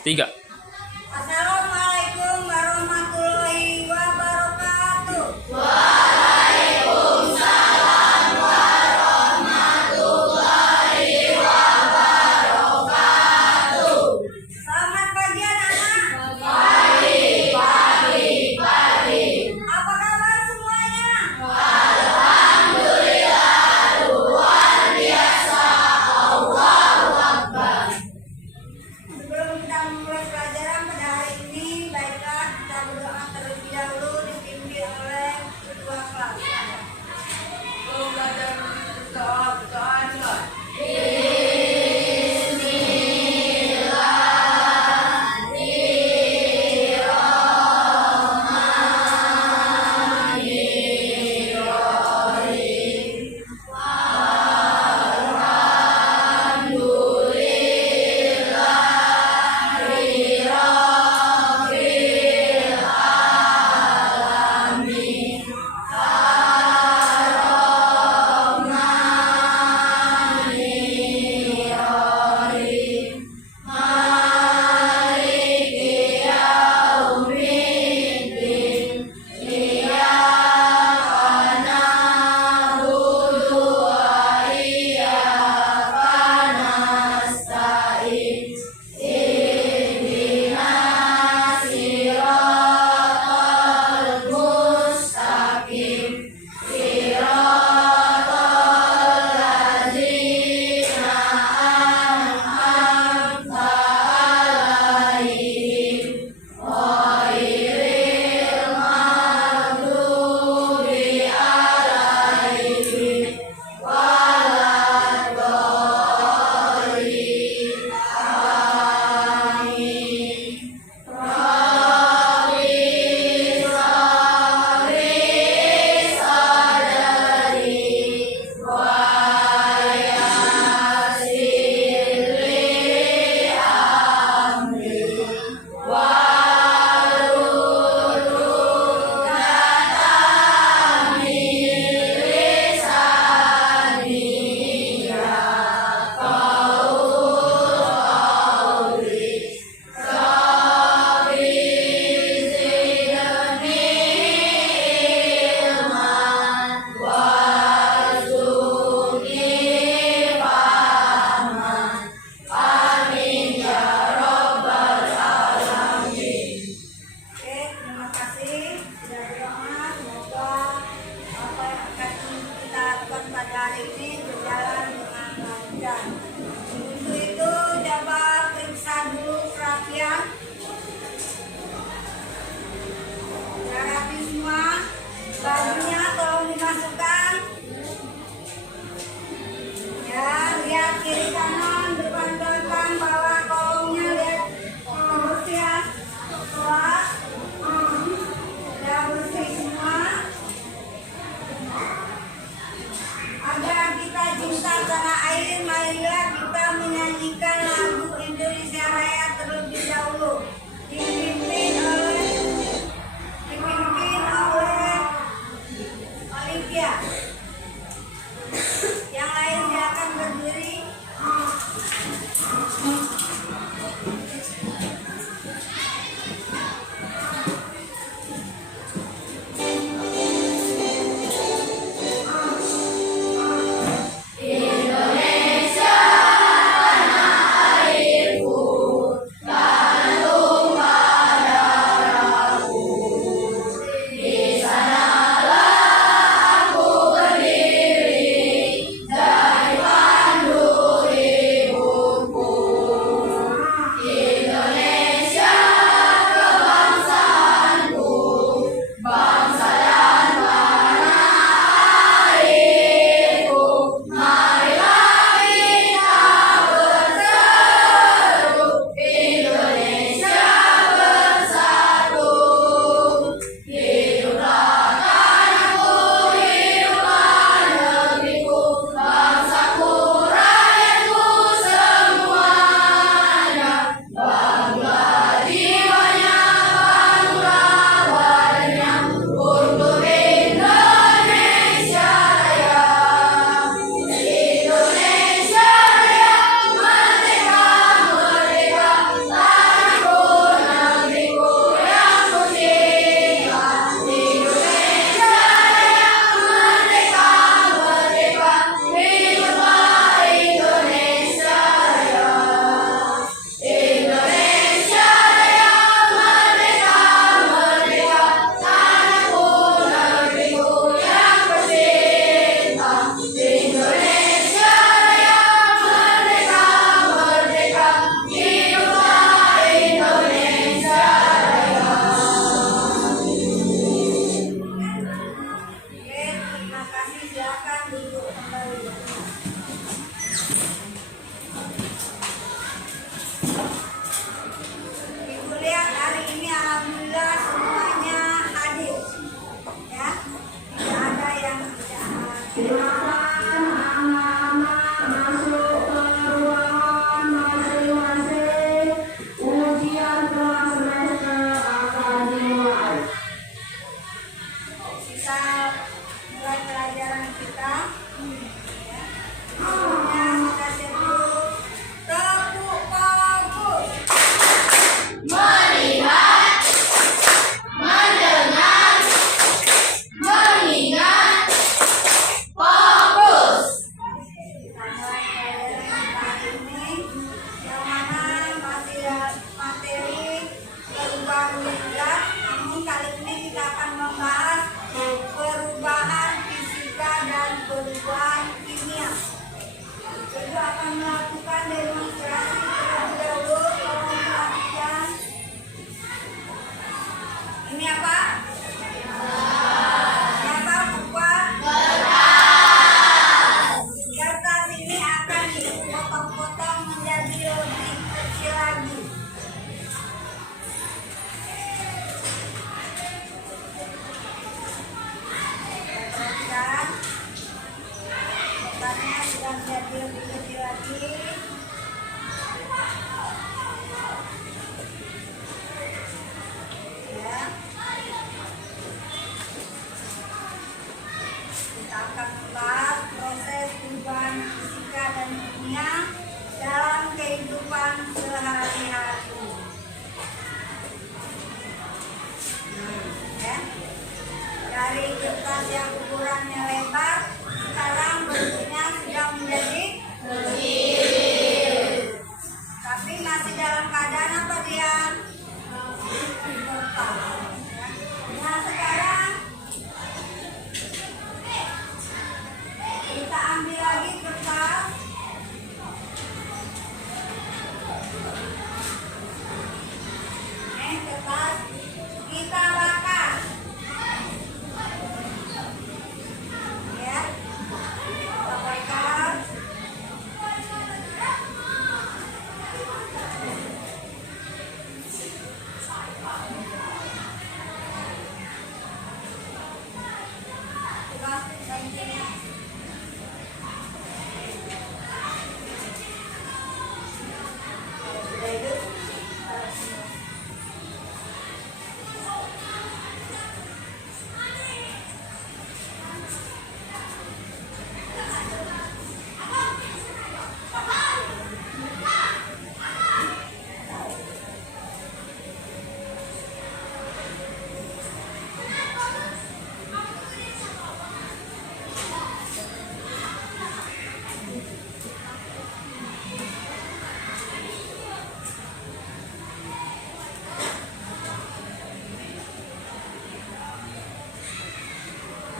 Tiga. Assalamualaikum warahmatullahi wabarakatuh. Selamat pagi anak-anak. Apa kabar semuanya? Sebelum kita memulai pelajaran bagian kertas. Nah, sekarang kita ambil lagi kertas. Kertas kita bakar. Ya, kita bakar.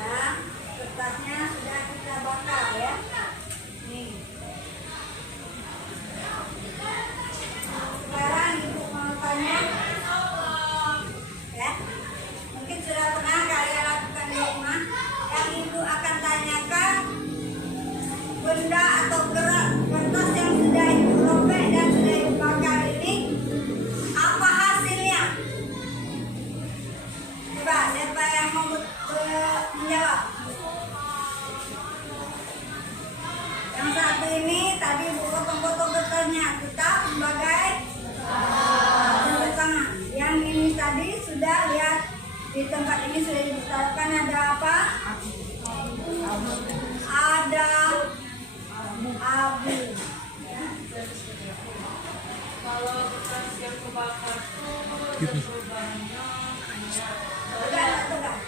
Nah, kertasnya sudah kita bakar ya. Nih. Sekarang ibu mau tanya, ya. Mungkin sudah pernah kalian lakukan di rumah. Yang ibu akan tanyakan, benda atau kertas yang sudah ibu robek dan sudah ibu bakar ini, apa hasilnya? Coba siapa yang mau menjawab? Yang satu ini tadi ibu potong-potong kertasnya tetap sebagai tanda tangan. Yang ini tadi sudah lihat di tempat ini sudah diletakkan ada apa? Ada abu. Kalau kertas yang kebakar tuh perubahannya Tegak.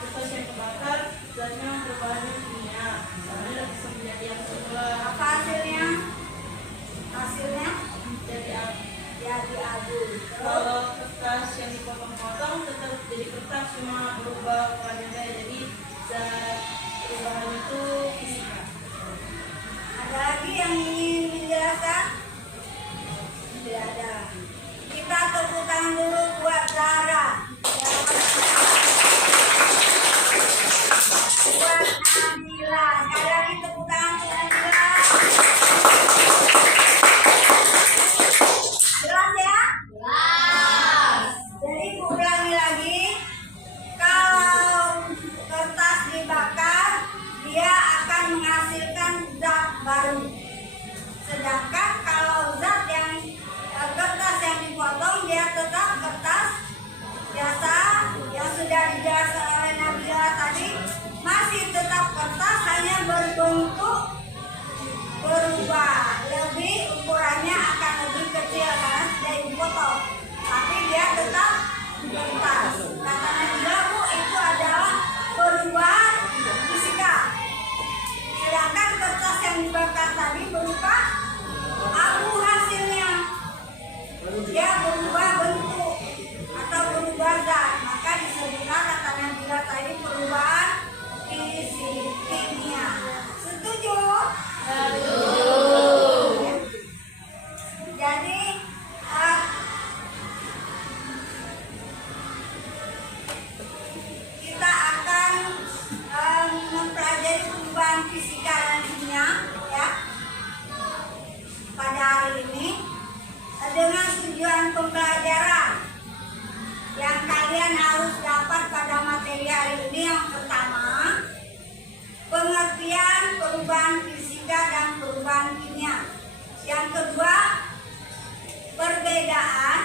kertas yang kebakar biasanya perubahannya kimia, misalnya bisa menjadi yang semula Apa hasilnya? Hasilnya jadi abu. jadi abu. Kalau kertas yang dipotong-potong tetap jadi kertas, cuma berubah warnanya, jadi zat perubahan itu fisika. Ada lagi yang ingin menjelaskan? Tidak ada. Kita tepuk tangan dulu buat Zara. Buat Nabila. Sekali lagi tepuk tangan buat Nabila. Jelas ya? Jelas. Jadi ibu ulangi lagi. Kalau kertas dibakar, dia akan menghasilkan zat baru. Sedangkan kalau zat yang kertas yang dipotong, dia tetap kertas biasa yang sudah dijelaskan oleh Nabila tadi, masih tetap kertas, hanya berbentuk berubah. Lebih ukurannya akan lebih kecil karena sudah dipotong, tapi dia tetap kertas. Kata Nabila, Bu, itu adalah perubahan fisika. Sedangkan kertas yang dibakar tadi berupa abu hasilnya. Dia berubah bentuk atau berubah zat, maka disebutlah kata Nabila tadi perubahan kimia. Setuju? Setuju. Jadi kita akan mempelajari perubahan fisika dan kimia ya pada hari ini dengan tujuan pembelajaran yang kalian harus dapat pada materi hari ini. Yang pertama, pengertian perubahan fisika dan perubahan kimia. Yang kedua, perbedaan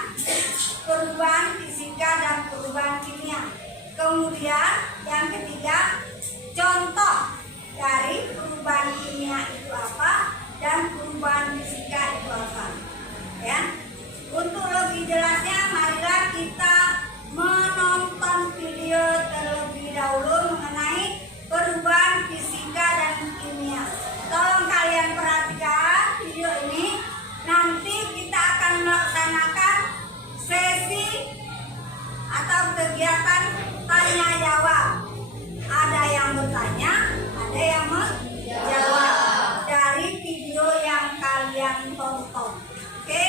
perubahan fisika dan perubahan kimia. Kemudian yang ketiga, contoh dari perubahan kimia itu apa dan perubahan fisika itu apa. Ya, untuk lebih jelasnya, marilah kita menonton video terlebih dahulu mengenai perubahan fisika dan kimia. Tolong kalian perhatikan video ini. Nah, atau kegiatan tanya jawab. Ada yang bertanya, ada yang menjawab dari video yang kalian tonton. Oke?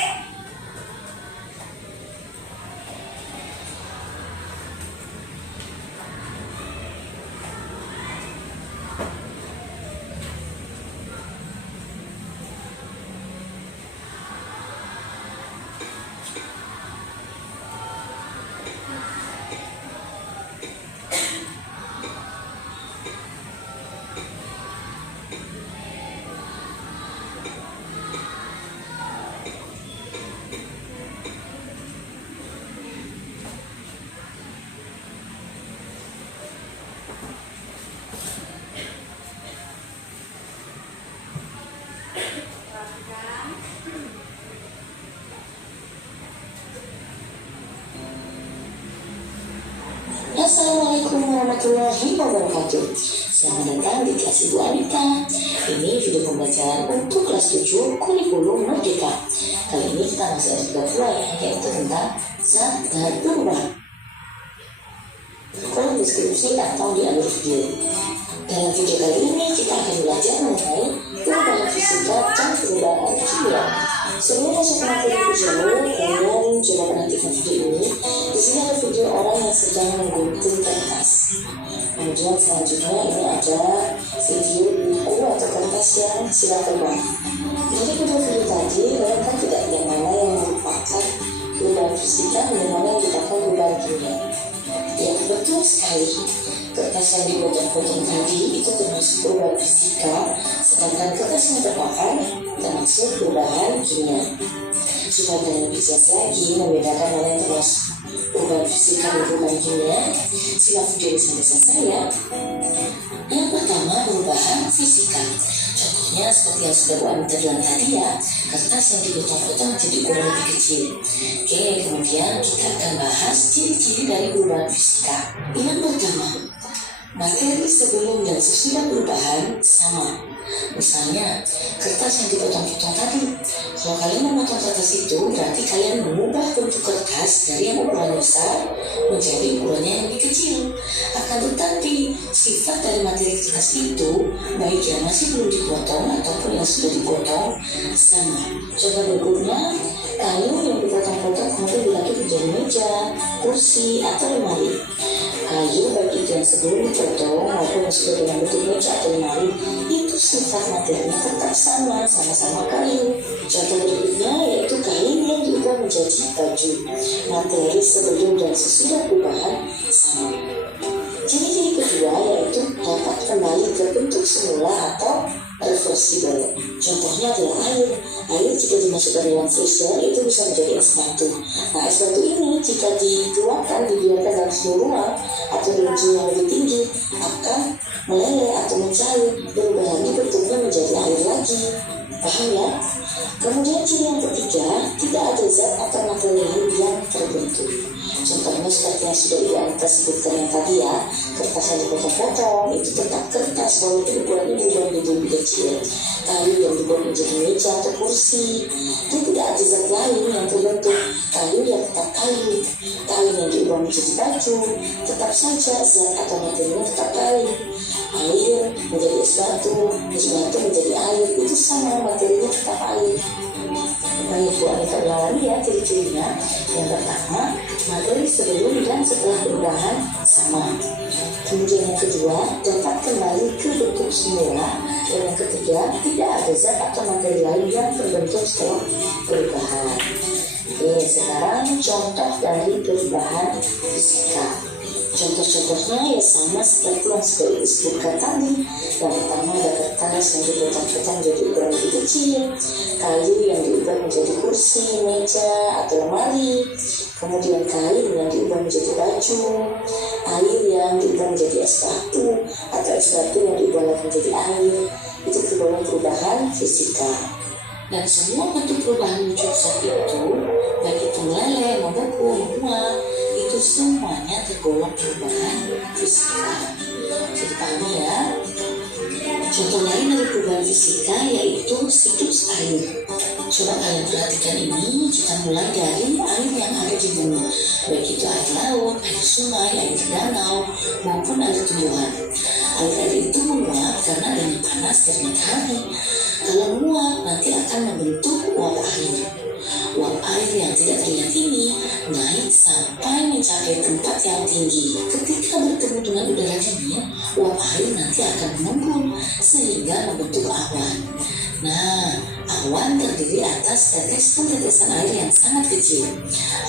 Assalamualaikum warahmatullahi wabarakatuh. Selamat datang di kelas Ibu Anita. Ini video pembelajaran untuk kelas 7 kurikulum Merdeka. Kali ini kita masih ada bab 2 ya, yaitu tentang zat dan perubahan. Kolom deskripsi atau di alur video. Dalam video kali ini kita akan belajar mengenai perubahan fisika dan perubahan kimia. Sebelum masuk ke materi video, kalian coba perhatikan video ini. Di sini ada video orang yang sedang menggunting kertas. Kemudian selanjutnya ini ada video buku atau kertas yang silang terbang. Jadi video-video tadi mereka tidak yang mana yang merupakan perubahan fisika dan yang mana yang merupakan perubahan kimia. Ya betul sekali. Kertas yang dipotong-potong tadi itu termasuk perubahan fisika, sedangkan kertas yang terbakar termasuk perubahan kimia. Supaya kalian lebih jelas lagi membedakan mana yang termasuk perubahan fisika dan perubahan kimia, silakan video sampai selesai ya. Yang pertama, perubahan fisika. Contohnya seperti yang sudah Bu Anita bilang tadi ya, kertas yang dipotong-potong menjadi ukuran lebih kecil. Oke, kemudian kita akan bahas ciri-ciri dari perubahan fisika. Yang pertama, materi sebelum dan sesudah perubahan sama. Misalnya, kertas yang dipotong-potong tadi. Kalau kalian memotong kertas itu, berarti kalian mengubah bentuk kertas dari yang ukurannya besar menjadi ukurannya yang lebih kecil. Akan tetapi, sifat dari materi kertas itu, baik yang masih belum dipotong ataupun yang sudah dipotong, sama. Contoh berikutnya, kayu yang dipotong-potong kemudian dilanjut menjadi meja, kursi, atau lemari. Kayu baik itu yang sebelum dipotong maupun yang sudah dengan bentuk meja atau lemari, itu sifat materinya tetap sama, sama-sama kayu. Contoh berikutnya yaitu kain yang diubah menjadi baju. Materi sebelum dan sesudah perubahan sama. Ciri-ciri kedua yaitu dapat kembali ke bentuk semula atau reversible. Contohnya adalah air. Air jika dimasukkan dalam freezer itu bisa menjadi es batu. Nah, es batu ini jika dikeluarkan, dibiarkan dalam suhu ruang atau dalam suhu yang lebih tinggi akan meleleh atau mencair, berubah lagi bentuknya menjadi air lagi. Paham ya? Kemudian ciri yang ketiga, tidak ada zat atau materi lain yang terbentuk. Contohnya seperti yang sudah Ibu Anita sebutkan yang tadi ya, kertas yang dipotong-potong itu tetap kertas walaupun ukurannya berubah menjadi lebih kecil. Kayu yang dibuat menjadi meja atau kursi, itu tidak ada zat lain yang terbentuk. Kayu yang tetap kayu, kain yang diubah menjadi baju, tetap saja zat atau materinya tetap kayu. Air menjadi es batu menjadi air, itu sama, materinya tetap air. Baik, Bu Anita ulang lagi ya ciri-cirinya. Yang pertama, materi sebelum dan setelah perubahan sama. Kemudian yang kedua, dapat kembali ke bentuk semula. Dan yang ketiga, tidak ada zat atau materi lain yang terbentuk setelah perubahan. Oke, sekarang contoh dari perubahan fisika. Contoh-contohnya ya sama seperti yang sudah disebutkan tadi. Yang pertama ada kertas yang dipotong-potong jadi ukuran lebih kecil, kayu yang diubah menjadi kursi, meja, atau lemari, kemudian kain yang diubah menjadi baju, air yang diubah menjadi es batu, atau es batu yang diubah lagi menjadi air. Itu perubahan fisika. Dan semua bentuk perubahan wujud zat itu, baik itu meleleh, membeku, menguap, itu semuanya tergolong perubahan fisika. Jadi pahami ya. Contoh lain dari perubahan fisika yaitu siklus air. Coba kalian perhatikan ini, kita mulai dari air yang ada di bumi, baik itu air laut, air sungai, air danau, maupun air tumbuhan. Air itu menguap karena adanya panas dari matahari. Kalau menguap, nanti akan membentuk uap air. Uap air yang tidak terlihat ini naik sampai mencapai tempat yang tinggi. Ketika bertemu dengan udara dingin, uap air nanti akan mengembun sehingga membentuk awan. Nah, awan terdiri atas tetesan-tetesan air yang sangat kecil.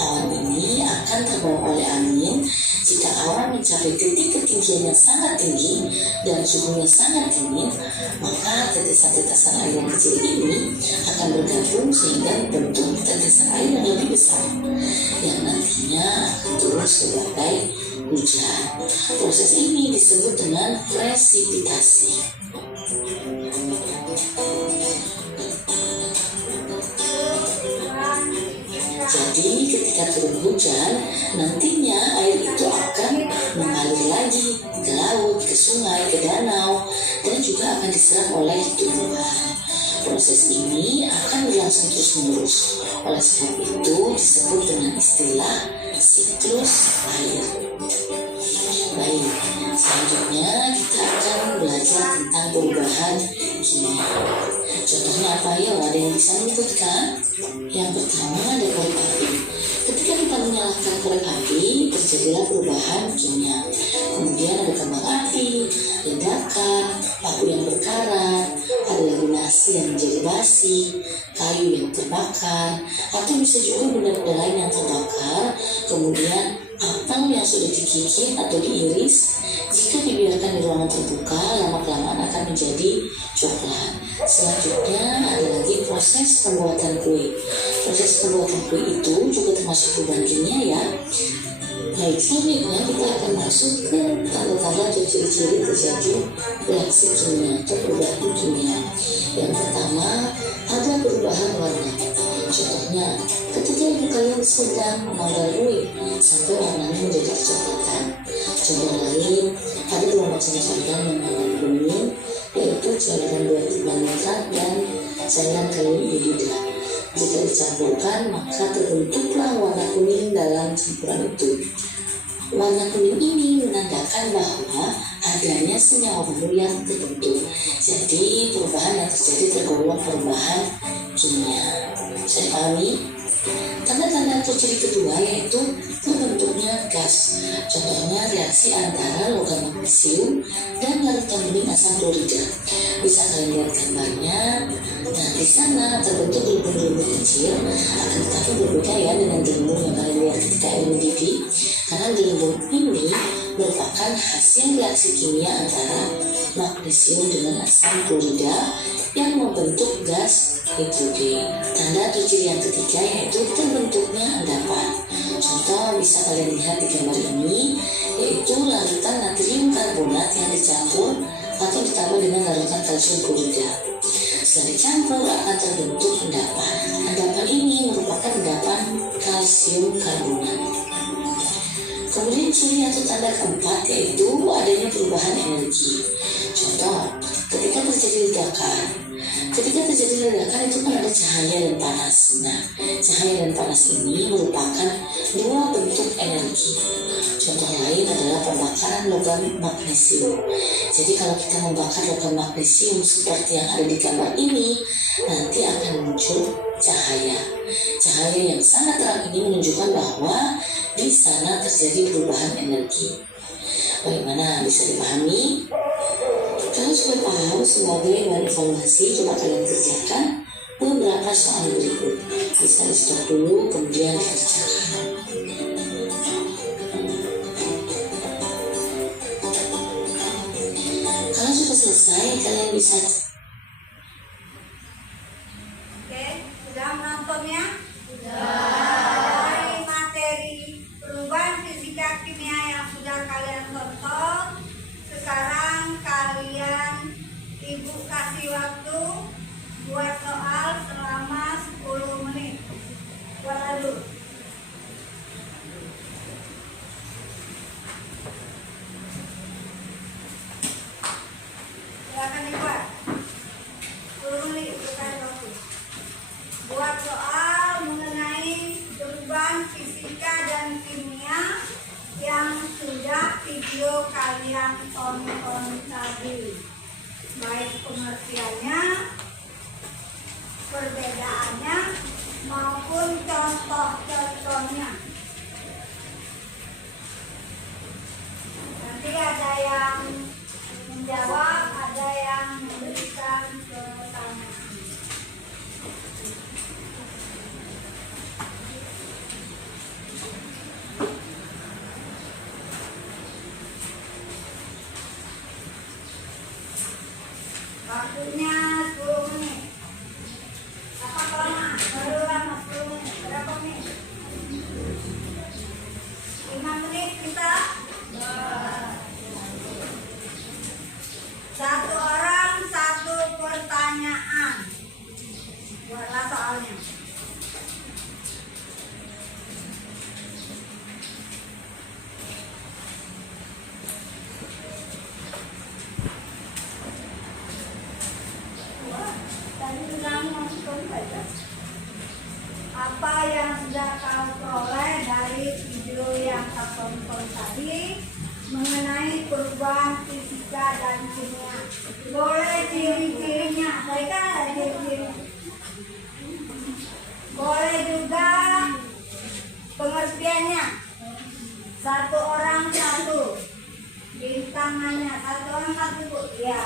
Awan ini akan terbawa oleh angin. Jika awan mencapai titik ketinggian yang sangat tinggi dan suhunya sangat dingin, maka tetesan-tetesan air yang kecil ini akan bergabung sehingga membentuk tetesan air yang lebih besar, yang nantinya akan turun sebagai hujan. Proses ini disebut dengan presipitasi. Jadi ketika turun hujan, nantinya air itu akan mengalir lagi ke laut, ke sungai, ke danau, dan juga akan diserap oleh tumbuhan. Proses ini akan berlangsung terus-menerus. Oleh sebab itu disebut dengan istilah siklus air. Baik, selanjutnya kita akan belajar tentang perubahan kimia. Contohnya apa ya? Ada yang bisa menyebutkan? Yang pertama ada korek api. Ketika kita menyalakan korek api, terjadilah perubahan kimia. Kemudian ada kembang api, ledakan, paku yang berkarat, ada laminasi yang menjadi basi, kayu yang terbakar, atau bisa juga benda-benda lain yang terbakar. Kemudian apel yang sudah digigit atau diiris, jika dibiarkan di ruangan terbuka, lama-kelamaan akan menjadi coklat. Selanjutnya ada lagi proses pembuatan kue. Proses pembuatan kue itu juga termasuk perubahan kimia ya. Baik, selanjutnya kita akan masuk ke tanda-tanda atau ciri-ciri terjadi reaksi kimia atau perubahan kimia. Yang pertama, ada perubahan warna. Contohnya, ketika ibu kalian sedang memanggang kue sampai warnanya menjadi kecoklatan. Contoh lain, ada dua macam cairan yang warna kuning, yaitu cairan buah merah dan cairan kayu hidra. Jika dicampurkan, maka terbentuklah warna kuning dalam campuran itu. Warna kuning ini menandakan bahwa adanya senyawa baru yang terbentuk. Jadi perubahan yang terjadi tergolong perubahan kimia. Saya pahami? Tanda-tanda atau ciri kedua yaitu terbentuknya gas. Contohnya reaksi antara logam magnesium dan larutan bening asam klorida. Bisa kalian lihat gambarnya. Nah, di sana terbentuk gelembung-gelembung kecil, akan tetapi berbeda ya dengan gelembung yang kalian lihat ketika air mendidih. Karena gelembung ini merupakan hasil reaksi kimia antara magnesium dengan asam klorida yang membentuk gas hidrogen. Tanda atau ciri yang ketiga yaitu terbentuknya endapan. Contoh bisa kalian lihat di gambar ini, yaitu larutan natrium karbonat yang dicampur atau ditambah dengan larutan kalsium klorida. Setelah dicampur akan terbentuk endapan. Endapan ini merupakan endapan kalsium karbonat. Kemudian ciri atau tanda keempat yaitu adanya perubahan energi. Contoh, ketika terjadi ledakan. Ketika terjadi ledakan itu kan ada cahaya dan panas. Nah, cahaya dan panas ini merupakan dua bentuk energi. Contoh lain adalah pembakaran logam magnesium. Jadi kalau kita membakar logam magnesium seperti yang ada di gambar ini, nanti akan muncul cahaya. Cahaya yang sangat terang ini menunjukkan bahwa di sana terjadi perubahan energi. Bagaimana bisa dipahami? Kalau sudah paham sebagai bahan evaluasi, coba kalian kerjakan beberapa soal berikut. Bisa di stop dulu, kemudian dikerjakan. Kalau sudah selesai, kalian bisa. Oke, sudah menonton ya? Sudah. Dari materi perubahan fisika kimia yang sudah kalian tonton, sekarang kalian ibu kasih waktu buat soal selama 10 menit. Buat dulu. Silakan dibuat. video kalian tonton tadi, baik pengertiannya, perbedaannya, maupun contoh-contohnya. Nanti ada yang menjawab, ada yang memberikan pertanyaan. Waktunya 10 menit. Apa lama? Baru lama 10 menit. Berapa menit? 5 menit kita. Satu orang, satu pertanyaan. Buatlah soalnya. Apa yang sudah kau peroleh dari video yang kau tonton tadi mengenai perubahan fisika dan kimia? Boleh ciri-cirinya, mereka ada ciri-cirinya. Boleh juga pengertiannya. Satu orang satu, bintangannya satu orang satu, Bu. Ya.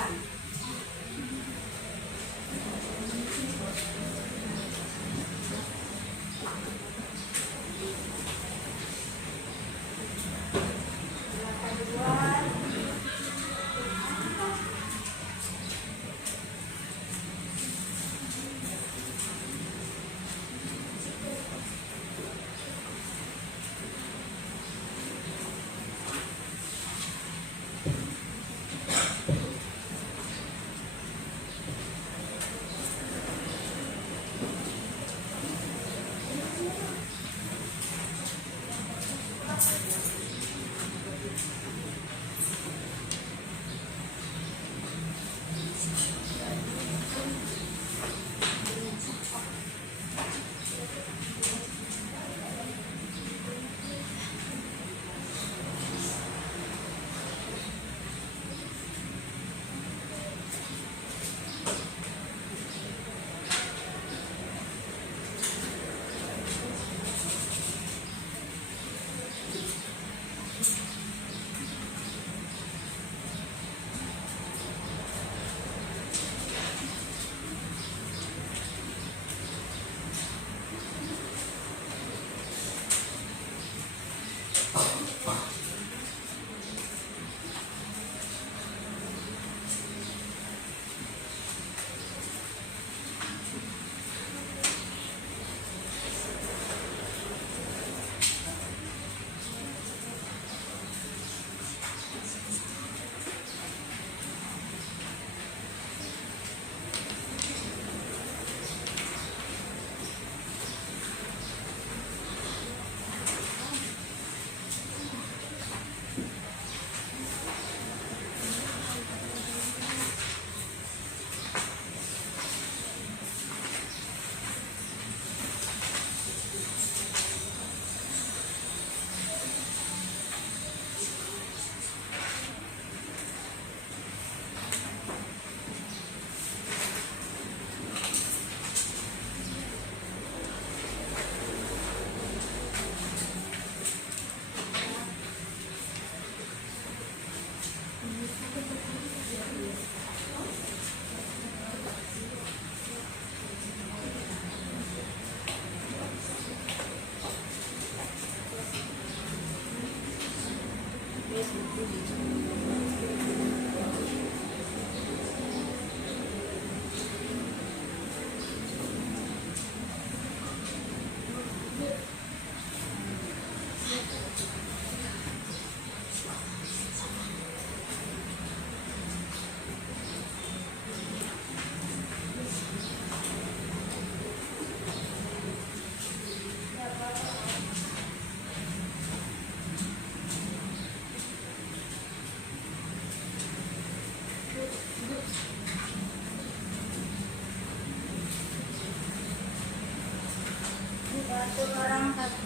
Satu orang satu.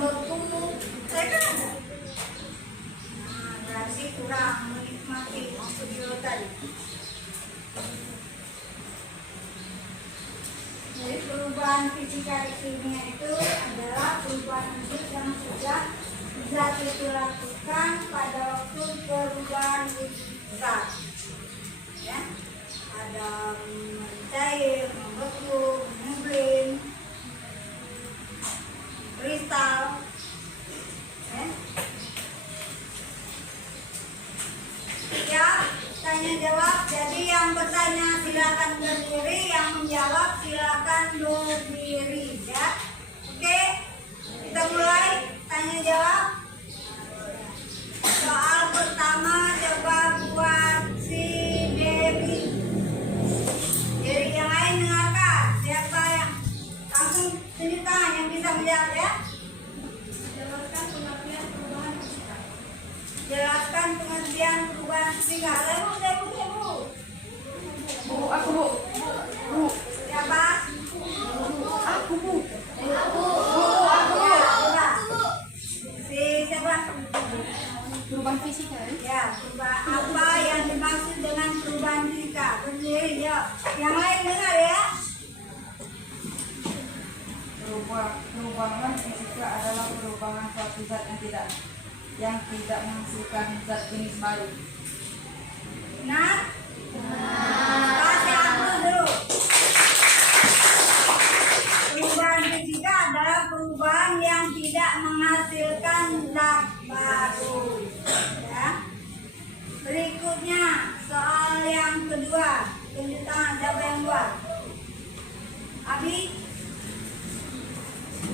bertumbuh, saya kan ada. Nah, berarti kurang menikmati video tadi. Jadi perubahan fisika kimia itu adalah perubahan fisik yang sudah zat itu lakukan pada waktu perubahan zat. Ya, ada cair, membeku, memblend, kristal. Ya. Ya, tanya jawab. Jadi yang bertanya silakan berdiri, yang menjawab silakan berdiri, ya. Oke, kita mulai tanya jawab. Soal pertama coba buat si Dewi. Jadi yang lain dengarkan. Siapa yang langsung tunjuk tangan yang bisa menjawab, ya. Jelaskan pengertian perubahan fisika. Jelaskan pengertian perubahan fisika. Bu. Bu, aku bu. Bu, Siapa? aku bu. Si siapa? Perubahan fisika. Ya, perubahan apa yang dimaksud dengan perubahan fisika? Berdiri, yuk. Yang lain dengar, ya. Perubahan fisika adalah perubahan suatu zat yang tidak menghasilkan zat jenis baru. Nah, kasih aku dulu. Perubahan fisika adalah perubahan yang tidak menghasilkan zat baru. Ya. Berikutnya soal yang kedua. Tunjuk tangan siapa yang buat? Abi?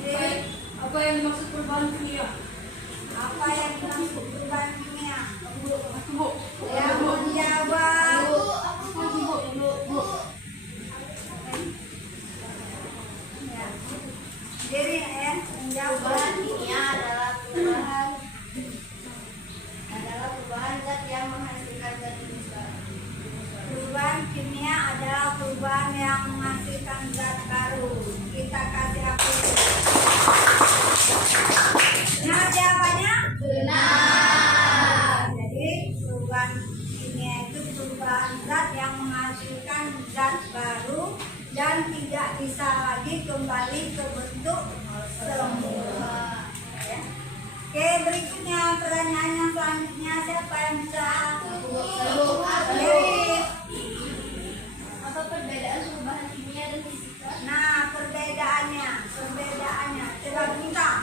Jadi, Apa yang dimaksud perubahan kimia? apa yang dimaksud perubahan kimia? Aku bu. Ya, menjawab. Ya. Jadi ya, menjawab. Kimia adalah perubahan zat yang menghasilkan zat jenis baru. Perubahan kimia adalah perubahan yang menghasilkan zat baru. Kita kasih aku. Benar jawabannya? Benar. Jadi perubahan kimia itu perubahan zat yang menghasilkan zat baru dan tidak bisa lagi kembali ke bentuk semula. Ya. Oke, berikutnya pertanyaan yang selanjutnya, siapa yang bisa? Jadi, Apa perbedaan perubahan kimia dan fisika? nah perbedaannya, coba bintang.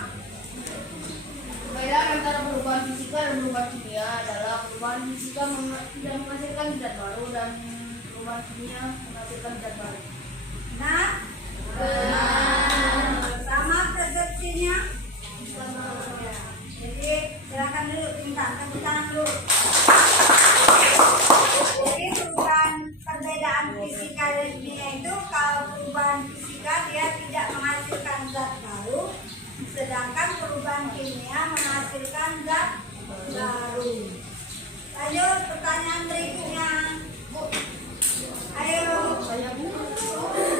Perbedaan antara perubahan fisika dan perubahan kimia adalah perubahan fisika tidak menghasilkan zat baru dan perubahan kimia menghasilkan zat baru. Nah, sama persepsinya. Ya. Jadi silakan dulu bintang, tepuk tangan dulu. Jadi perbedaan fisika dan kimia itu, kalau perubahan fisika dia tidak menghasilkan zat baru, sedangkan perubahan kimia menghasilkan zat baru. Lanjut pertanyaan berikutnya. Ayo.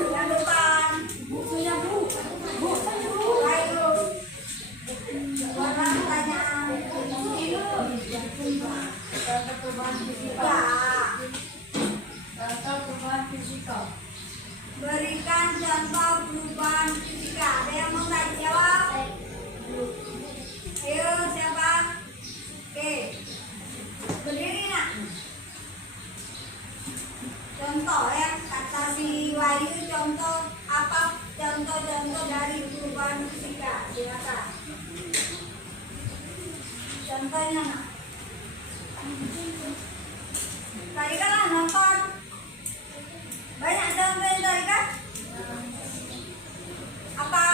Yang depan. Bukunya bu. Bu, saya bu. Ayo. Orang pertanyaan. Contoh perubahan fisika. Ya. Contoh perubahan fisika. Berikan contoh perubahan fisika. Ada yang mau tanya jawab? Ayo siapa? Oke. Berdiri nak. Contoh ya, kata si Wahyu contoh apa? Contoh-contoh dari perubahan fisika. Silakan. Contohnya nak. Tadi kan lah nonton. Banyak contoh yang tadi kan? Apa?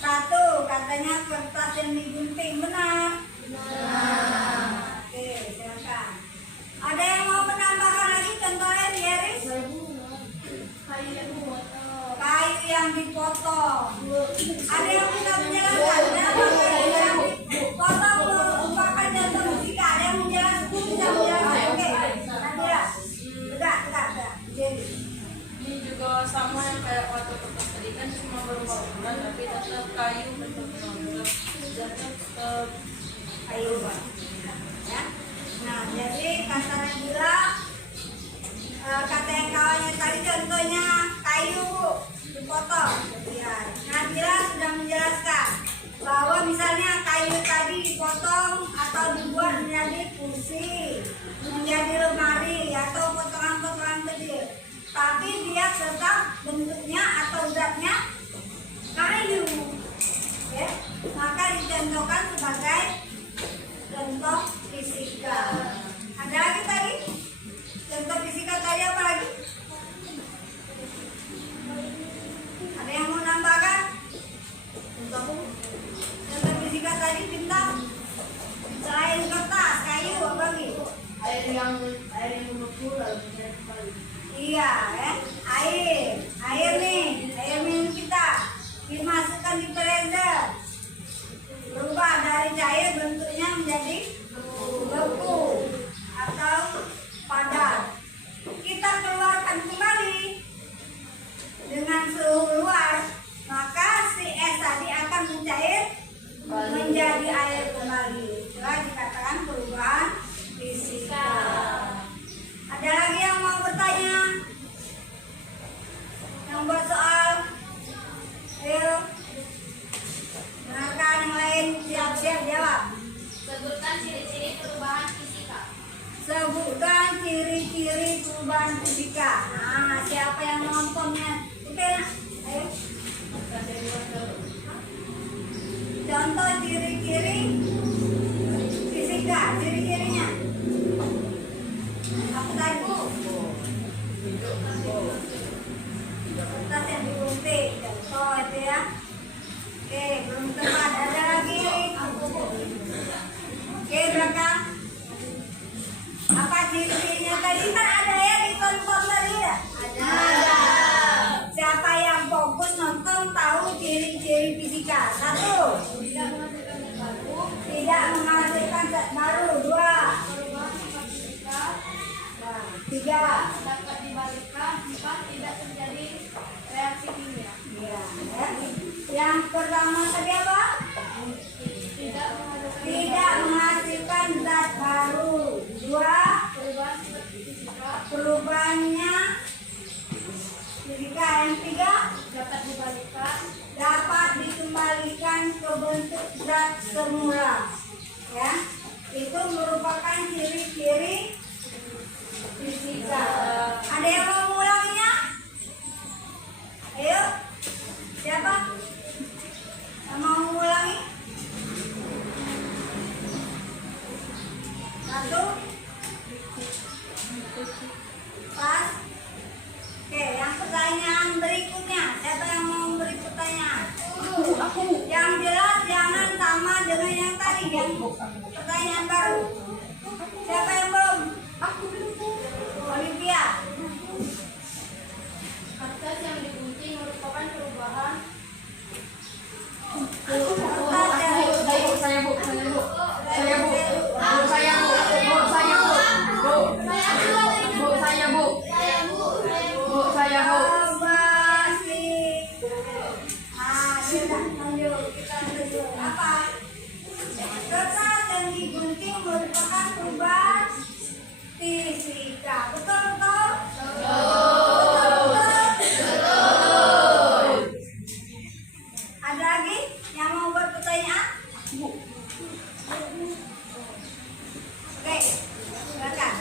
Satu, katanya kertas yang digunting. Benar? Oke, silakan. Ada yang mau menambahkan lagi contohnya, Yeris? Kayu yang dipotong. Ada yang bisa menjelaskan kenapa kayu yang dipotong merupakan contoh fisika? Ada yang menjelaskan? Bisa menjelaskan? Oke, Nadia. Tegak. Jadi, Ini juga sama yang kayak waktu kertas tadi kan cuma berubah bangunan tapi tetap kayu tetap kayu ya. Nah jadi kata Nabila, kata yang kawannya tadi contohnya kayu dipotong ya. Nabila sudah menjelaskan bahwa misalnya kayu tadi dipotong atau dibuat menjadi kursi, menjadi lemari atau potongan-potongan kecil, tapi dia tetap bentuknya atau zatnya kayu ya, maka dicontohkan sebagai contoh fisika. Ada lagi tadi contoh fisika tadi apa lagi? Ada yang mau nambahkan? Contoh fisika tadi bintang selain kertas, kayu apa lagi? Air yang mengukur lalu menyeret kembali. Iya ya, air minum kita dimasukkan di freezer, berubah dari cair bentuknya menjadi beku atau padat. Kita keluarkan kembali dengan suhu luar, maka si es tadi akan mencair menjadi air kembali. Itulah dikatakan perubahan fisika. Ada lagi yang mau bertanya? Yang buat soal? Ayo. Dengarkan yang lain, siap-siap jawab. Sebutkan ciri-ciri perubahan fisika. Sebutkan ciri-ciri perubahan fisika. Nah, siapa yang nontonnya? Oke, ayo. Contoh ciri-ciri fisika, ciri-cirinya. Apa tadi? Kertas yang digunting, contoh itu ya. Oke, belum tepat. Ada lagi. Oke, belakang. Apa ciri-cirinya tadi? Kan ada ya ditonton tadi ya? Ada. Siapa yang fokus nonton tahu ciri-ciri fisika? 1. Tidak menghasilkan zat baru. 2. 3. Dapat dibalikkan. 4. Tidak terjadi reaksi kimia. Ya, ya. Yang pertama tadi apa? Tidak menghasilkan zat baru. 2. Perubahan fisika Perubahannya fisika. Yang 3. dapat dibalikkan. Dapat dikembalikan ke bentuk zat semula. Ya, itu merupakan ciri-ciri fisika. Ada yang mau mengulanginya? Ayo, siapa yang mau mengulangi? 1. Pas. Oke, yang pertanyaan berikutnya. Siapa yang mau beri pertanyaan? Aku. Yang jelas jangan sama dengan yang tadi. Yang pertanyaan baru. Siapa yang belum? Aku. Olivia. Kertas yang digunting merupakan perubahan. Kertas yang Saya bu. apa? Kertas yang digunting merupakan perubahan fisika. Betul betul? Betul. Ada lagi yang mau berpertanyaan? Oke, silakan.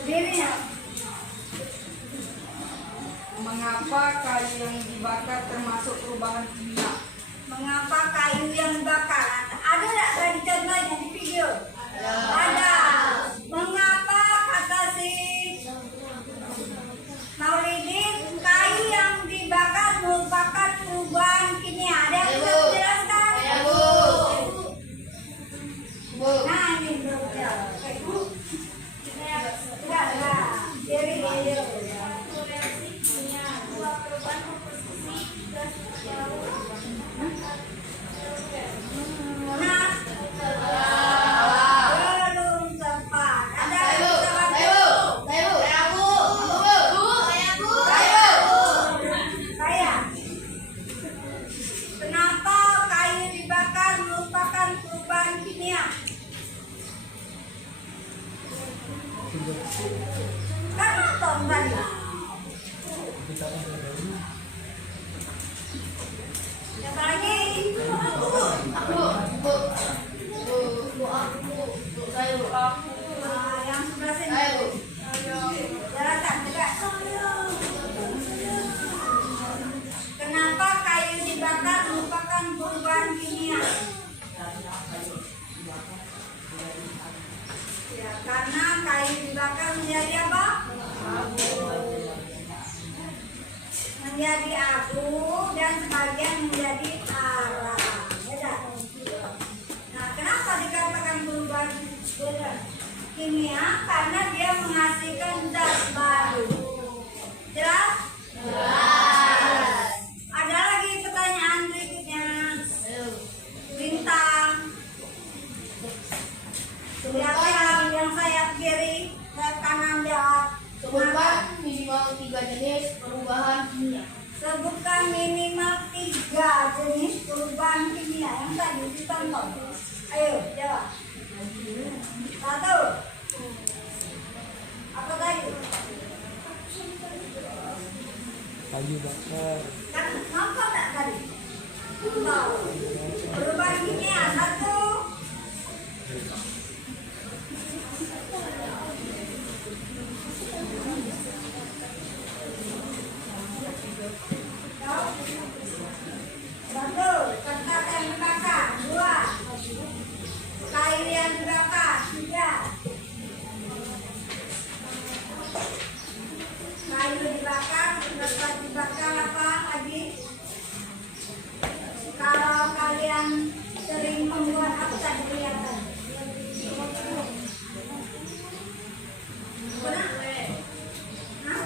Berdiri ya. Mengapa kayu yang dibakar termasuk perubahan kimia? Mengapa kayu yang dibakar? Ada nggak tadi contohnya di video? Ada. Mengapa kata si Maulidin kayu yang dibakar merupakan perubahan kimia? Ada yang bisa menjelaskan? Nah ini belum ya. Sudah. Jadi Reaksi kimia. 2. Perubahan komposisi gas jauh. Nah, belum tepat. Ada yang bisa bantu? Saya. dibakar merupakan perubahan kimia. Ya, karena kayu dibakar menjadi apa? Menjadi abu dan sebagian menjadi arang. Beda. Nah, kenapa dikatakan perubahan kimia? Karena dia menghasilkan zat baru. Jelas? Jelas. Ada lagi pertanyaan berikutnya. Bintang. Siapa yang sayap kiri, sayap kanan jawab. Sebutkan minimal 3 jenis perubahan kimia. Sebutkan minimal 3 jenis perubahan kimia yang tadi ditonton. Ayo jawab. 1. Apa tadi? Kayu bakar. Kan nampak tak tadi? Tahu. Perubahan kimia 1. Satu, kertas yang dibakar. 2, kayu yang dibakar. 3, kayu dibakar, kertas dibakar. Apa lagi? Kalau kalian sering membuat apa tadi kelihatan? Hah?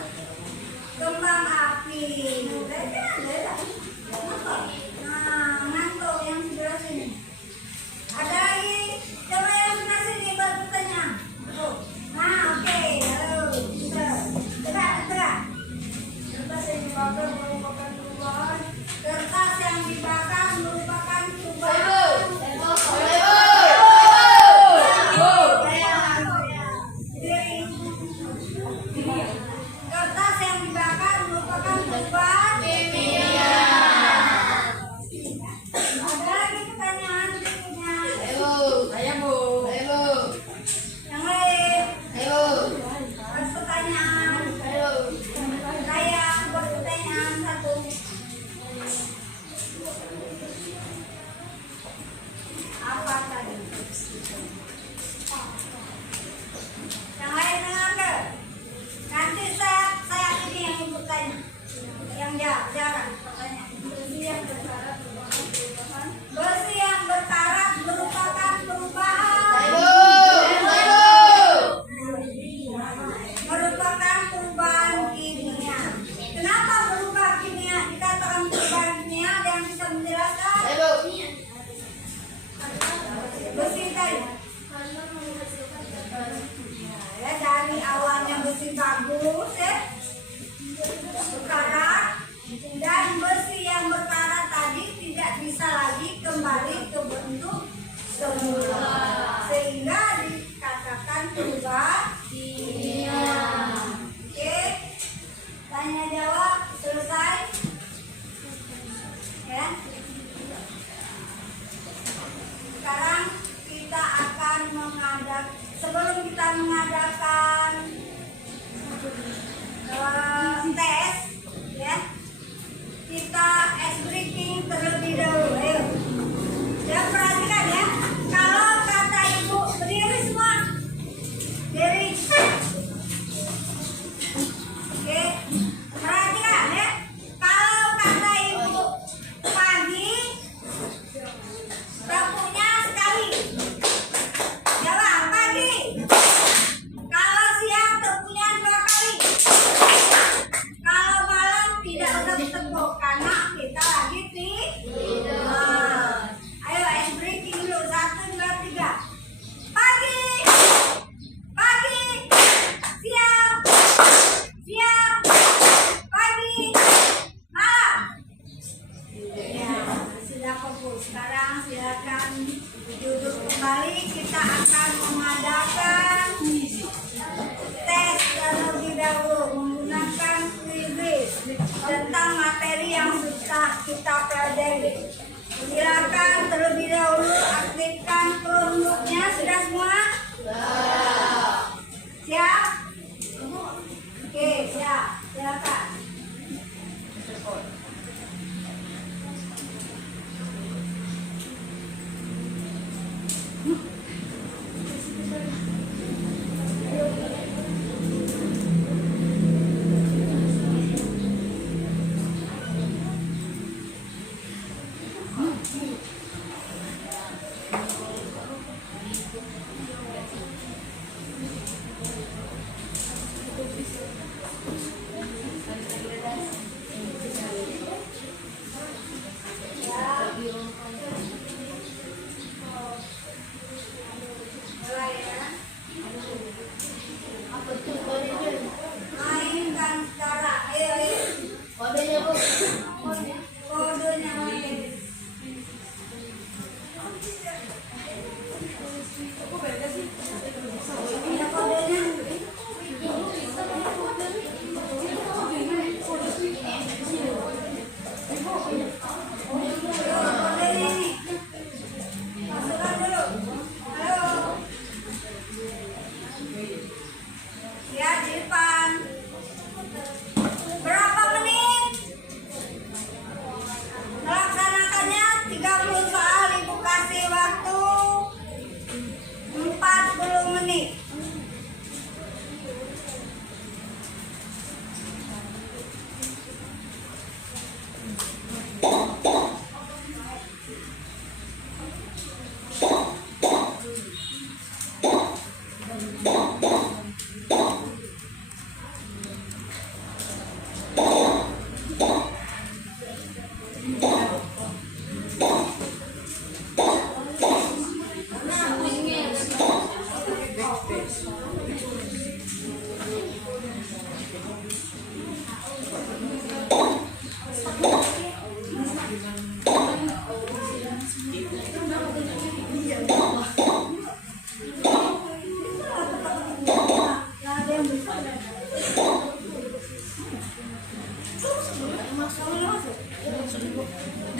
Kembang api. Nah, ngantuk yang sebelah sini. Ada lagi? Coba yang sebelah sini buat pertanyaan. Nah, oke. Halo. Tegak. Kertas yang dibakar merupakan perubahan. Kertas yang dibakar merupakan perubahan. Kertas yang dibakar merupakan perubahan kimia. Ada lagi pertanyaan berikutnya. Yang lain. Pertanyaan. Saya buat pertanyaan 1. Apa tadi? Yang lain dengar ke? Nanti saya ini yang bertanya. Yang jarang pertanyaan. Besi yang berkarat merupakan perubahan. Merupakan perubahan kimia. Kenapa berubah kimia? Dikatakan perubahan kimia, ada yang bisa menjelaskan? Besi tadi. Ya, dari awalnya besi bagus ya, berkarat, dan besi yang berkarat tadi tidak bisa lagi kembali ke bentuk semula, sehingga dikatakan perubahan kimia. Oke, tanya jawab selesai ya. Sekarang kita akan sebelum kita mengadakan tes ya, kita ice breaking terlebih dahulu. Ayo, ya perhatikan ya. Kalau kata ibu berdiri semua, berdiri. Oke, perhatikan ya. Kalau kata ibu pagi, dapurnya sekali. Jawab pagi. Kalau siang tepuknya 2 kali. Kalau malam tidak usah ditepuk karena kita lagi tidur. Ayo ice breaking dulu. 1, 2, 3. Pagi, pagi, siang, siang, pagi, malam. Ya, sudah fokus. Sekarang silakan duduk kembali. Kita akan mengadakan tes terlebih dahulu menggunakan quiz tentang materi yang sudah kita pelajari. Silakan terlebih dahulu aktifkan Chromebook-nya. Sudah semua? Siap? Oke, siap. Silakan.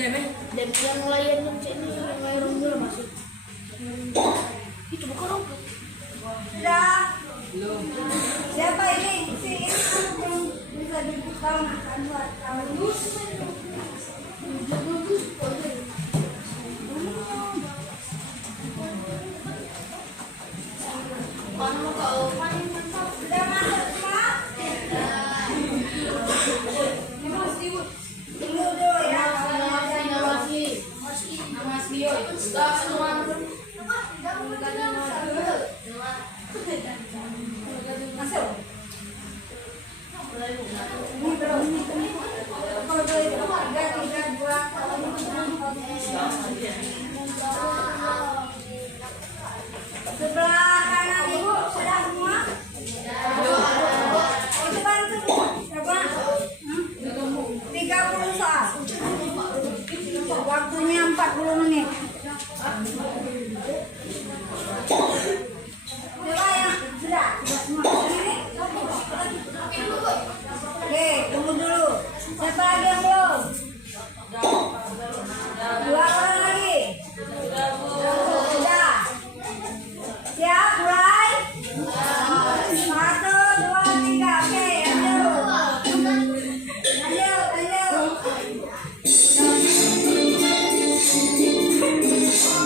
Dan yang nelayan yang ini yang nelayan dulu masuk. Itu bukan robot. Sudah. Siapa ini? Si ini yang bisa dibuka makan buat kamu. Sudah masuk semua? Tunggu dulu ya. Masuk. Ini belum. Kalau boleh 3, 2. Sebelah kanan ibu sudah semua? Itu bantu berapa? 30 soal. Waktunya 40 menit. Coba yang sudah semua. Oke, tunggu dulu. Siapa lagi yang belum? 2 orang lagi. Sudah. Siap, mulai. 1, 2, 3. Oke, lanjut.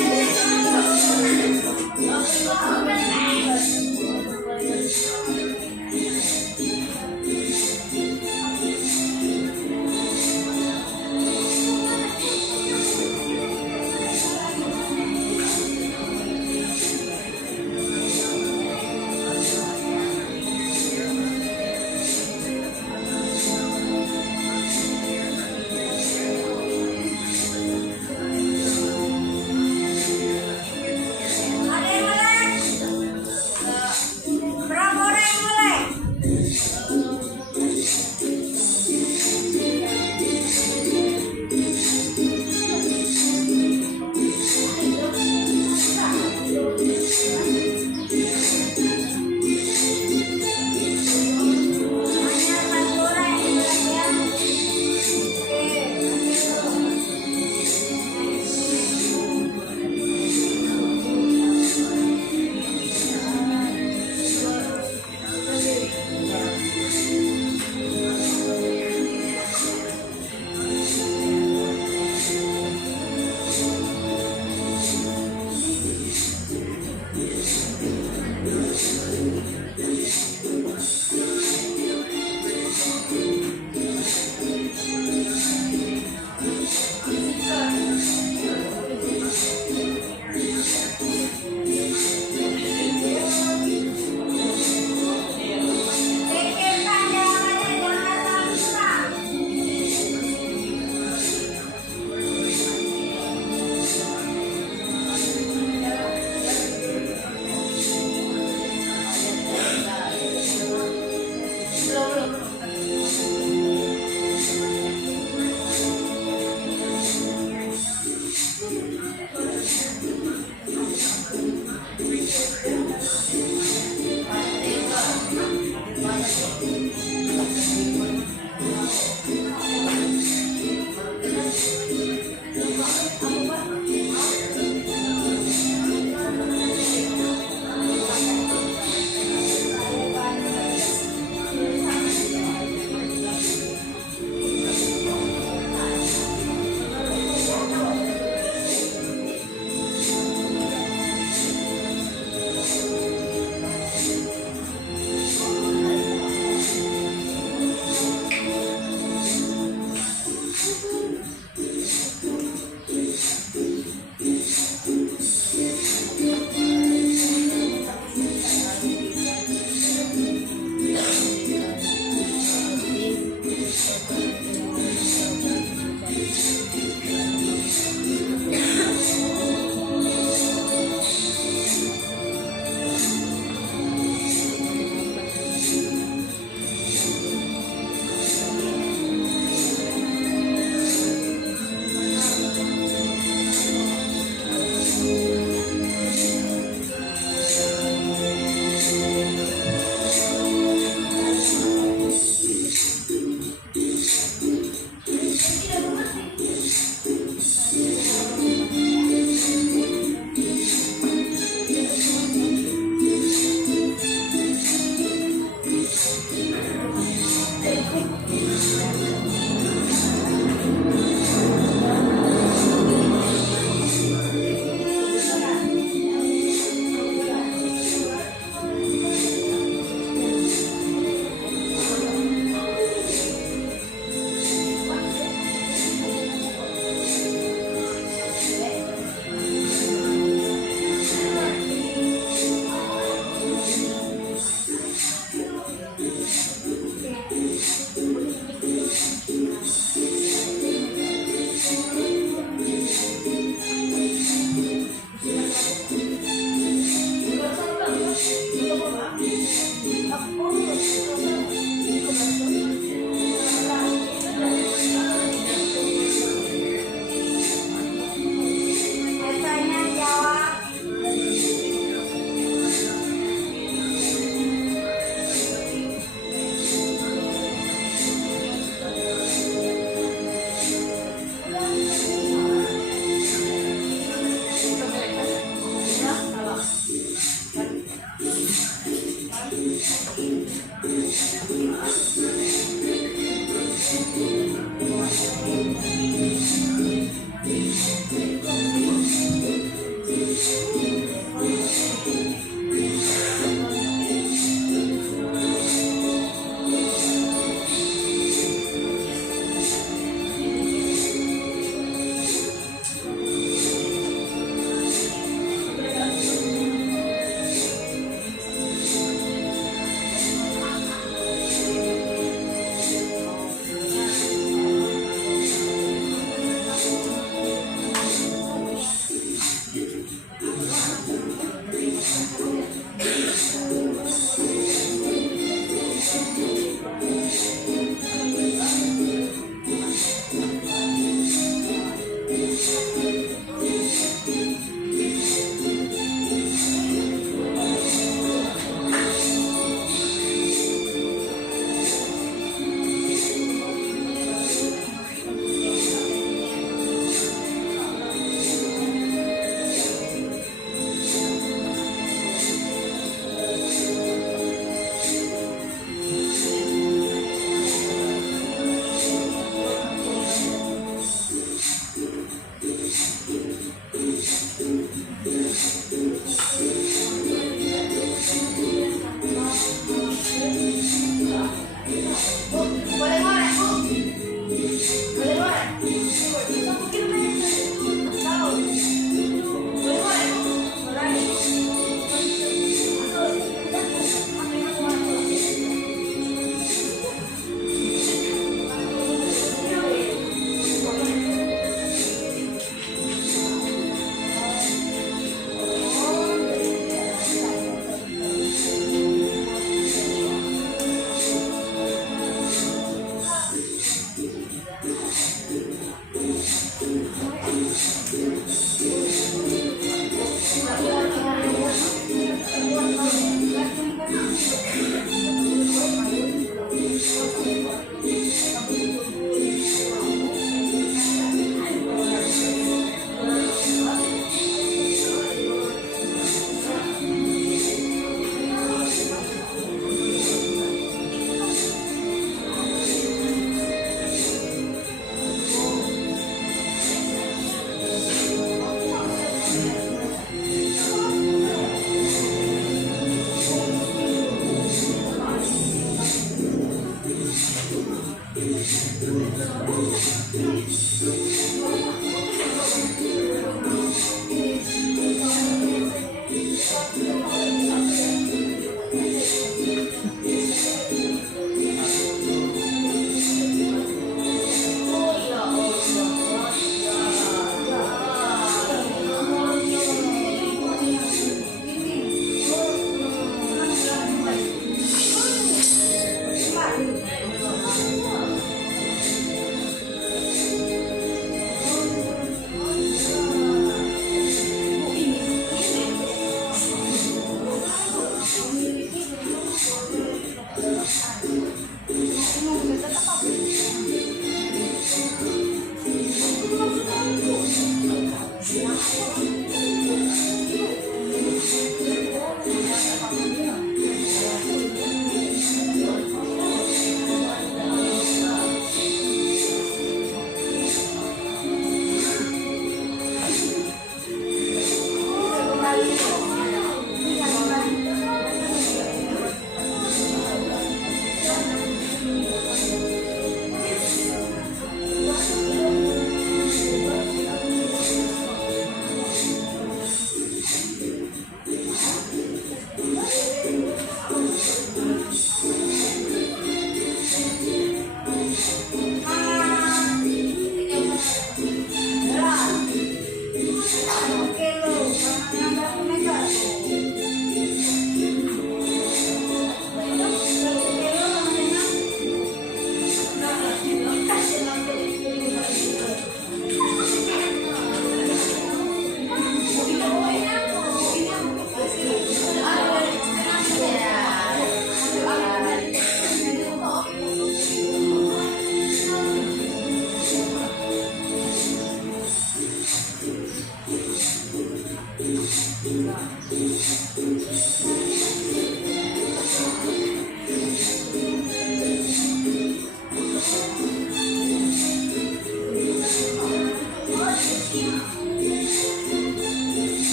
Lanjut.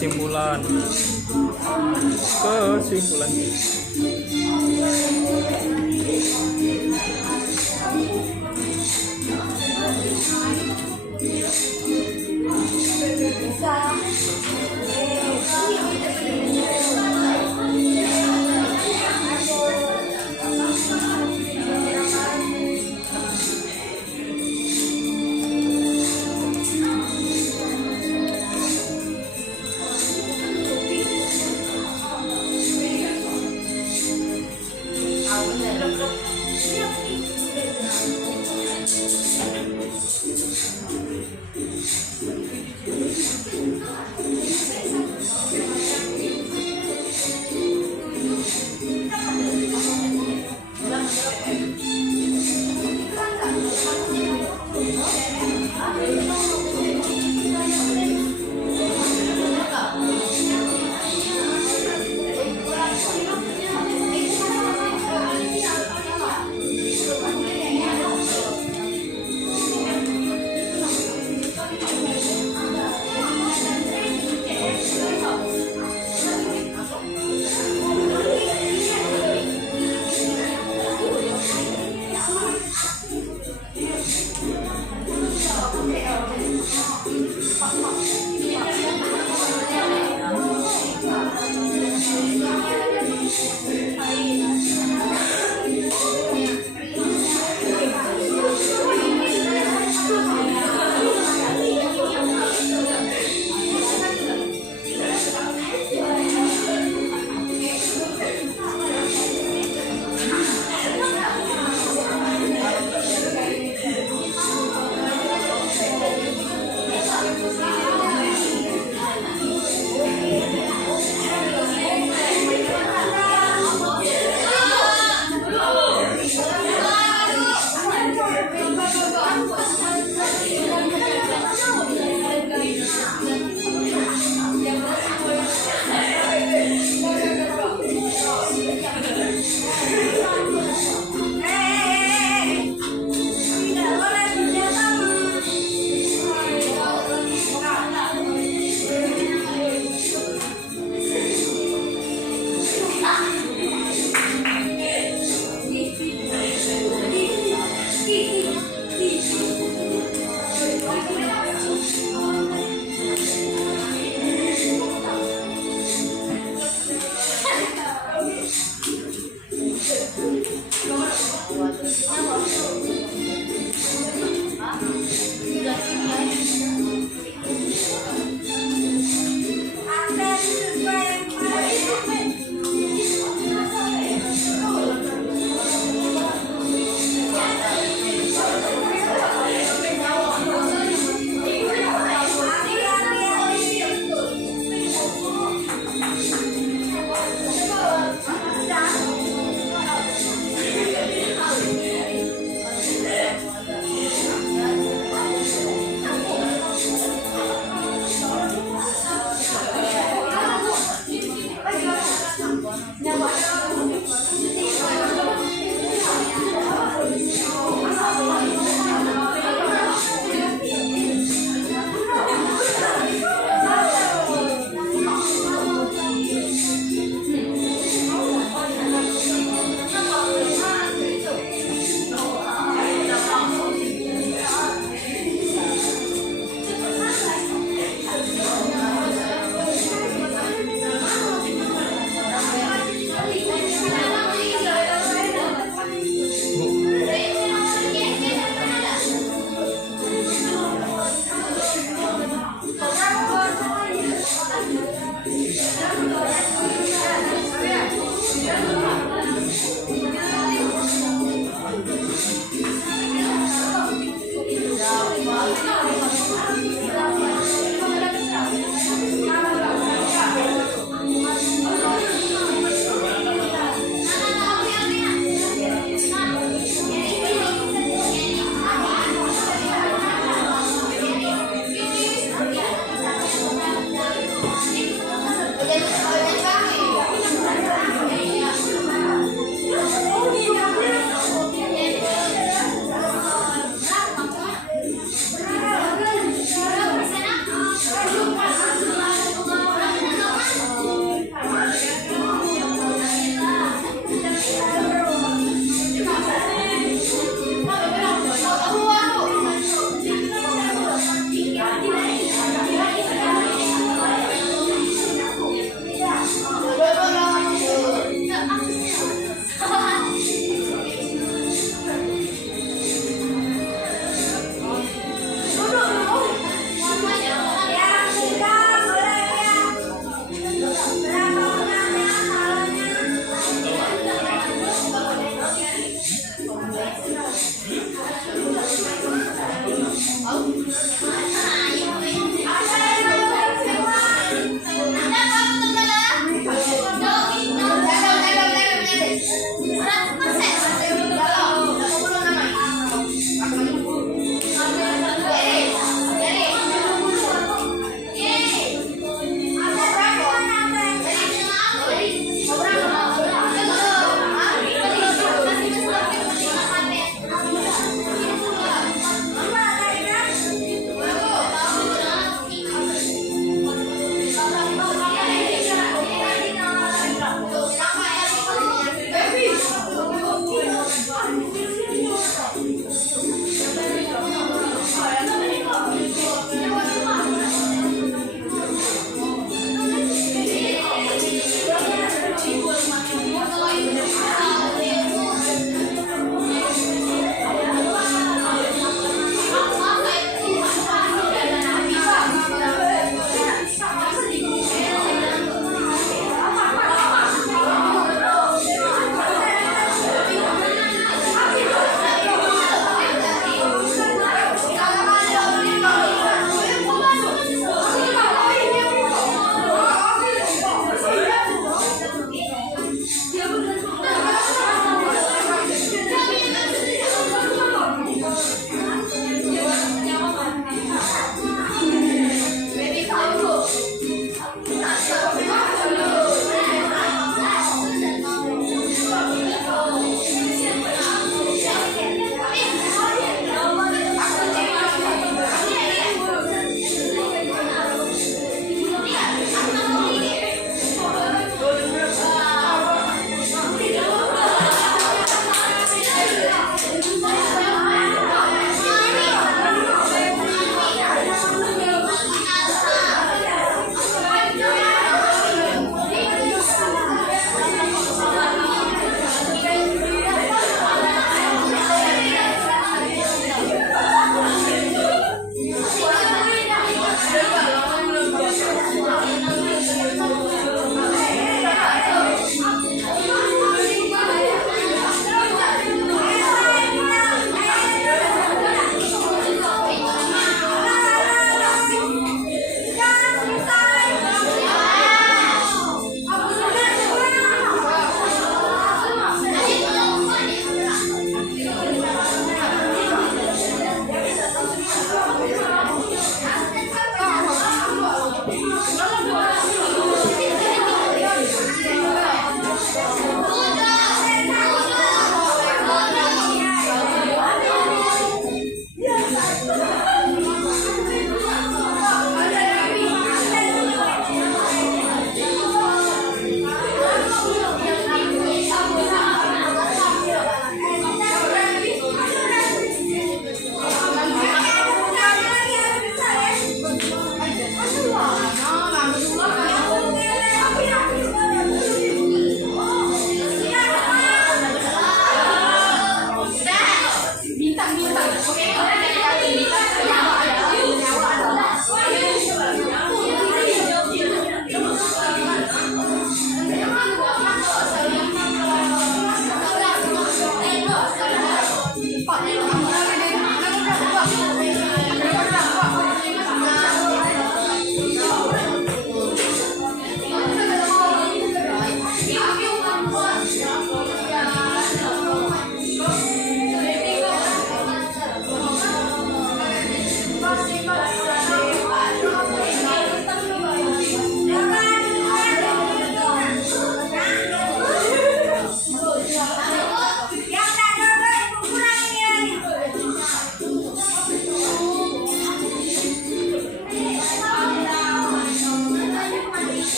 kesimpulan.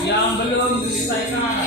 Yang belum diselesaikan.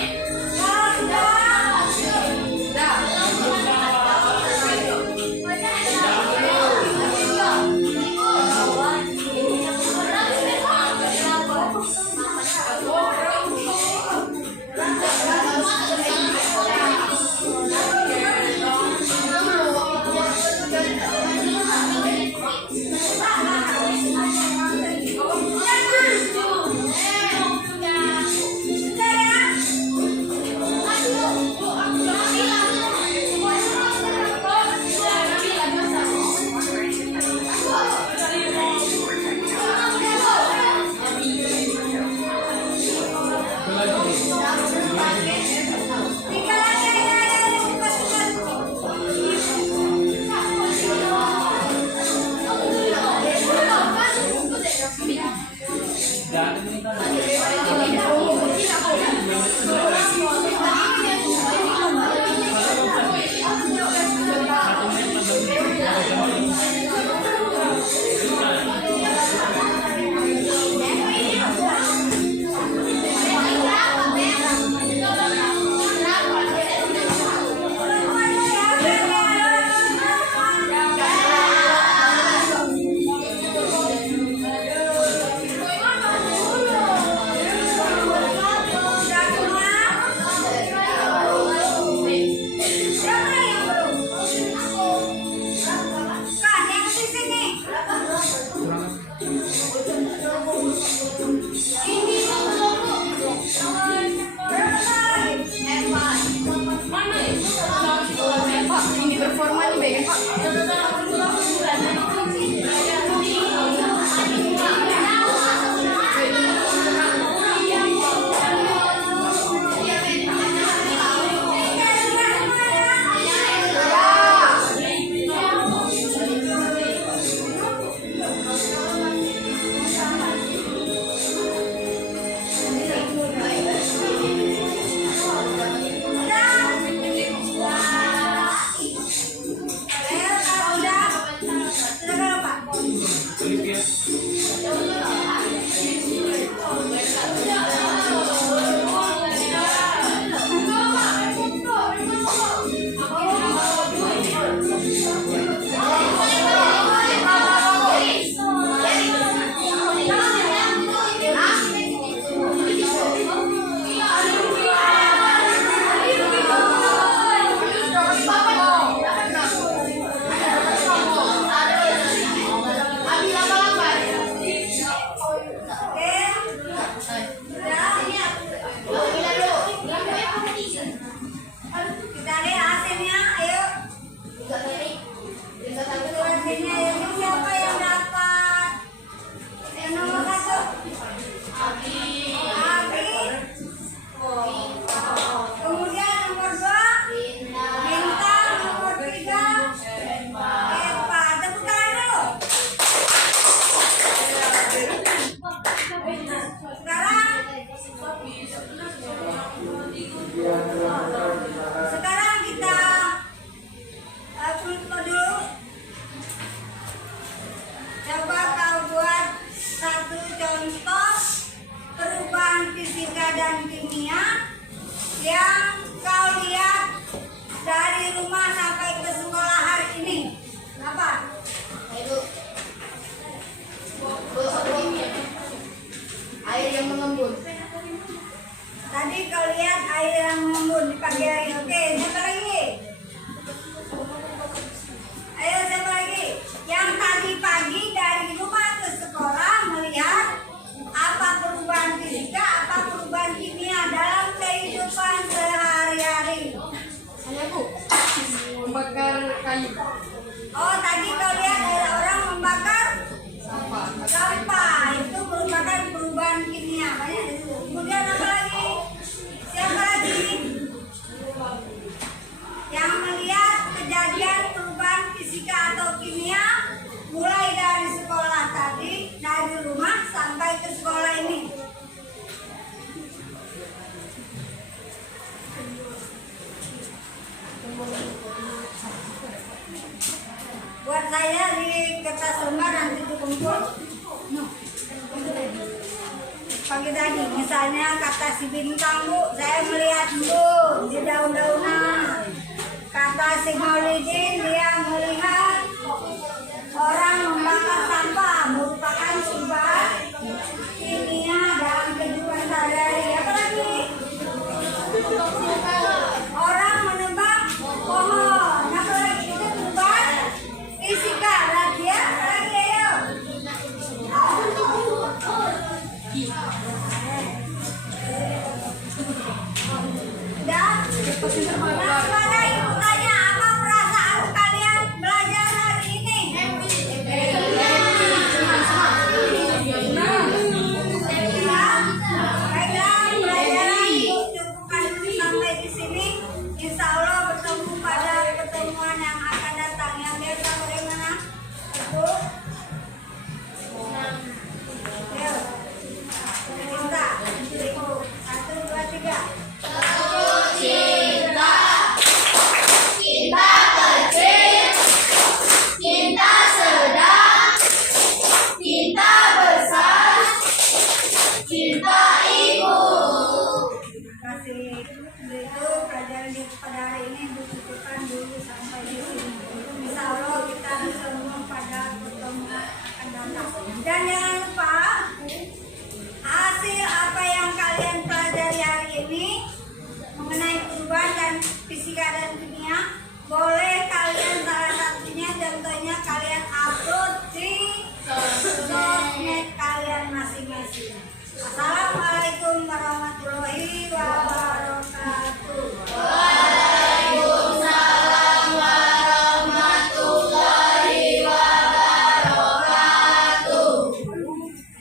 Sekarang kita foto dulu. Coba kau buat satu contoh perubahan fisika dan kimia yang kau lihat dari rumah sampai ke sekolah hari ini. Apa? Air yang mengembun. Tadi kau lihat air yang mengembun di pagi hari. Oke, siapa lagi? Ayo, siapa lagi? Yang tadi pagi dari rumah ke sekolah melihat apa perubahan fisika, apa perubahan kimia dalam kehidupan sehari-hari. Hanya Bu, membakar kayu. Oh, tadi kau lihat ada orang membakar sampah. Itu merupakan perubahan kimia. Banyak di situ. Kemudian apa lagi? Siapa lagi? Yang melihat kejadian perubahan fisika atau kimia mulai dari sekolah tadi, dari rumah sampai ke sekolah ini. saya di Kertasomba dan Tujuh Kumpul. Pagi tadi, misalnya kata si Bintang, Bu, saya melihat Bu di daun-daunan. Kata si Maulidin, dia melihat orang membakar sampah merupakan sebuah kimia dalam kehidupan sehari-hari. Apa lagi? Orang menebang pohon. Apa lagi? Itu perubahan fisika. Lagi ya? Apa lagi ayo? Dan pada ibu tanya apa perasaan kalian belajar hari ini? Baiklah, pelajaran cukupkan dulu sampai di sini. Insya Allah bertemu pada pertemuan yang akan datang. Yang biasa bagaimana? Ibu? Ayo. Cinta. Ibu. 1, 2, 3. Kasih itu pelajaran pada hari ini dicukupkan dulu sampai di sini. Insya Allah kita bertemu pada pertemuan akan datang. Dan jangan lupa hasil apa yang kalian pelajari hari ini mengenai perubahan dan fisika dan kimia, boleh kalian salah satunya contohnya kalian